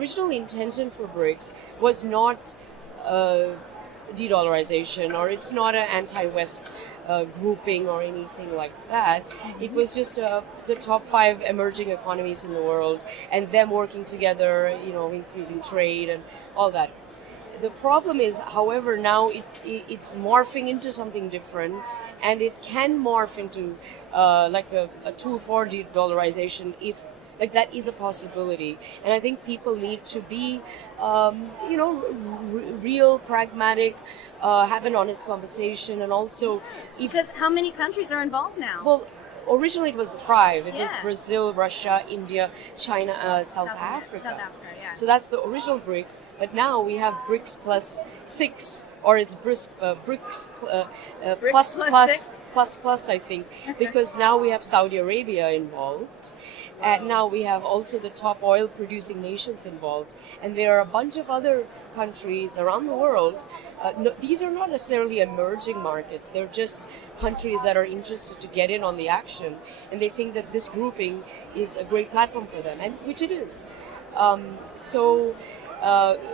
original intention for BRICS was not de-dollarization, or it's not an anti-West grouping or anything like that. It was just the top 5 emerging economies in the world and them working together, increasing trade and all that. The problem is, however, now it's morphing into something different, and it can morph into like a tool for de-dollarization if that is a possibility. And I think people need to be, real, pragmatic, have an honest conversation, and also... Because how many countries are involved now? Well, originally it was the 5. It was Brazil, Russia, India, China, South Africa. South Africa, yeah. So that's the original BRICS. But now we have BRICS plus 6, or it's BRICS plus, I think, because now we have Saudi Arabia involved. And now we have also the top oil producing nations involved. And there are a bunch of other countries around the world. These are not necessarily emerging markets. They're just countries that are interested to get in on the action. And they think that this grouping is a great platform for them, and which it is.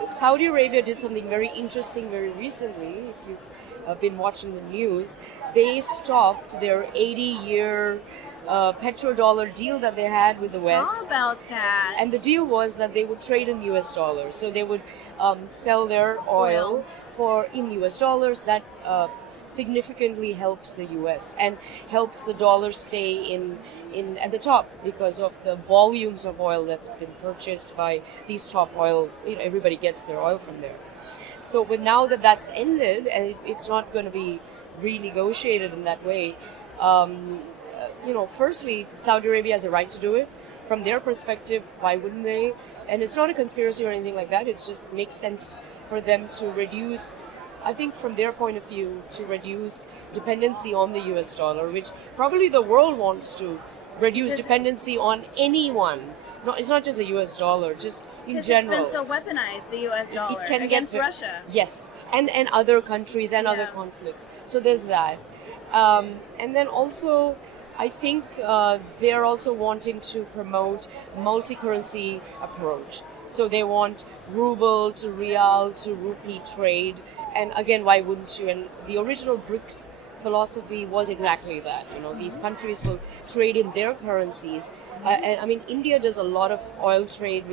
Saudi Arabia did something very interesting very recently. If you've been watching the news, they stopped their 80-year petrodollar deal that they had with the West. Saw about that. And the deal was that they would trade in US dollars. So they would sell their oil in US dollars. That significantly helps the US and helps the dollar stay in at the top because of the volumes of oil that's been purchased by these top oil. Everybody gets their oil from there. So, but now that that's ended and it's not going to be renegotiated in that way, firstly, Saudi Arabia has a right to do it. From their perspective, why wouldn't they? And it's not a conspiracy or anything like that. It's just makes sense for them to reduce, I think from their point of view, to reduce dependency on the US dollar, which probably the world wants to reduce dependency on anyone. No, it's not just a US dollar, just in general. It's been so weaponized, the US dollar, against Russia. Yes, and other countries and other conflicts. So there's that. And then also, I think they're also wanting to promote multi-currency approach. So they want ruble to real to rupee trade. And again, why wouldn't you? And the original BRICS philosophy was exactly that. These countries will trade in their currencies. And I mean, India does a lot of oil trade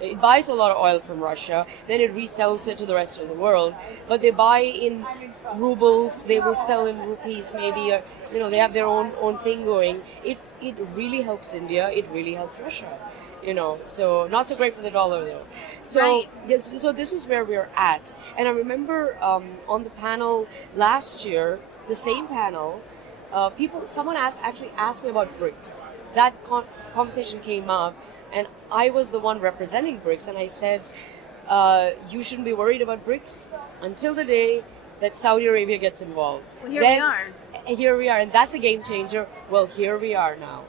it buys a lot of oil from Russia, then it resells it to the rest of the world. But they buy in rubles, they will sell in rupees maybe, or, they have their own thing going. It really helps India, it really helps Russia, so not so great for the dollar though. So, so this is where we're at. And I remember on the panel last year, the same panel, someone actually asked me about BRICS. That conversation came up, and I was the one representing BRICS, and I said, you shouldn't be worried about BRICS until the day that Saudi Arabia gets involved. Well, here we are. Here we are, and that's a game changer. Well, here we are now.